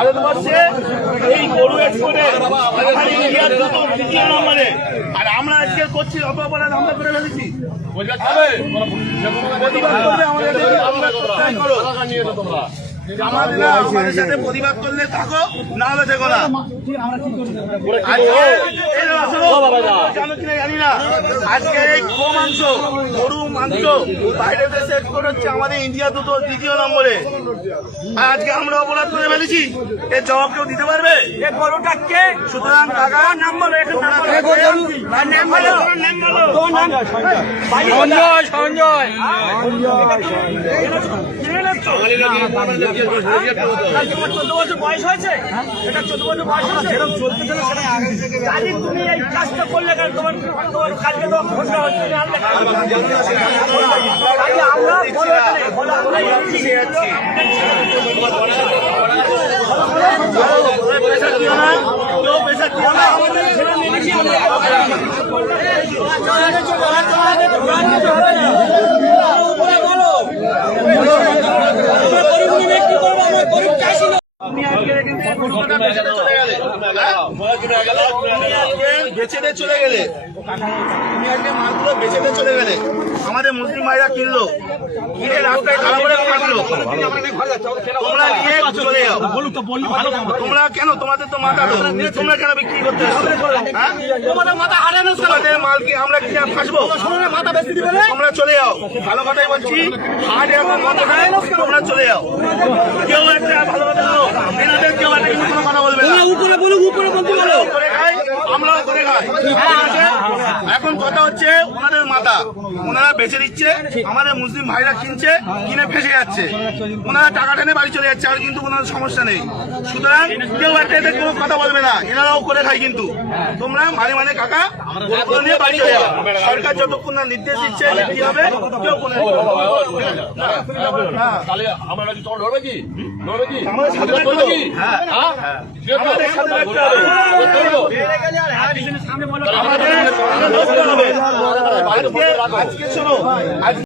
ভারতবর্ষে এই গরু এক্সপোর্টে ইন্ডিয়ার দ্বিতীয় নম্বরে, আর আমরা আজকে করছি অত অপরাধ আমরা করে ফেলেছি। আমাদের সাথে প্রতিবাদ করলে থাকো, না হলে থেকো না। জানি না আজকে এই মাংস, গরু মাংস বাইরে দেশে এক্সপোর্ট হচ্ছে, আমাদের ইন্ডিয়া দ্বিতীয় নম্বরে। আর আজকে আমরা অপরাধ করে ফেলেছি, এর জবাব কেউ দিতে পারবে? সুতরাং কাকা নাম বলো, সঞ্জয় 14 বছর বয়স হয়েছে, এটা 14 বছর বয়স হয়েছে, তুমি এই কাজটা করলে কেন? তোমার কাজকে তো ঘটনা হচ্ছে না, বেচে চলে গেলে, তুমি আজকে মালগুলো বেচে চলে গেলে, আমাদের মুসলিম ভাইরা কিনলো, কিনে রাস্তায় খারাপ করে থাকলো, তোমরা নিয়ে চলে যাও। তোমরা কেন? তোমাদের তো মাথা, তোমরা কেন বিক্রি করতে? তোমাদের মাথা হারানো, তোমাদের মাল কি আমরা কিনে ফাঁসবো? মাথা বেশি দিবে, তোমরা চলে যাও। ভালো কথাই বলছি, হাট এখন মাথা দেয়, তোমরা চলে যাও। কেউ একটা ভালো কথা বলো, এনাদের কেউ একটা কিন্তু কোনো কথা বলবে না। উপরে বলুক, উপরে বলতে বলো, করে খাই, আমরাও করে খাই। এখন কথা হচ্ছে ওনাদের মাথা, ওনারা বেচে দিচ্ছে, আমাদের মুসলিম ভাইরা কিনছে, কিনে ফেসে যাচ্ছে, ওনারা টাকা টেনে বাড়ি চলে যাচ্ছে, আর কিন্তু ওনার সমস্যা নেই। সুতরাং কেউ একটা এদের কোনো কথা বলবে না, এনারাও করে খায়। কিন্তু তোমরা মানে কাকা নিয়ে বাড়ি চলে যাও। সরকার যতক্ষণ না নির্দেশ দিচ্ছে কি হবে, কেউ কোনো আজকে শোনো।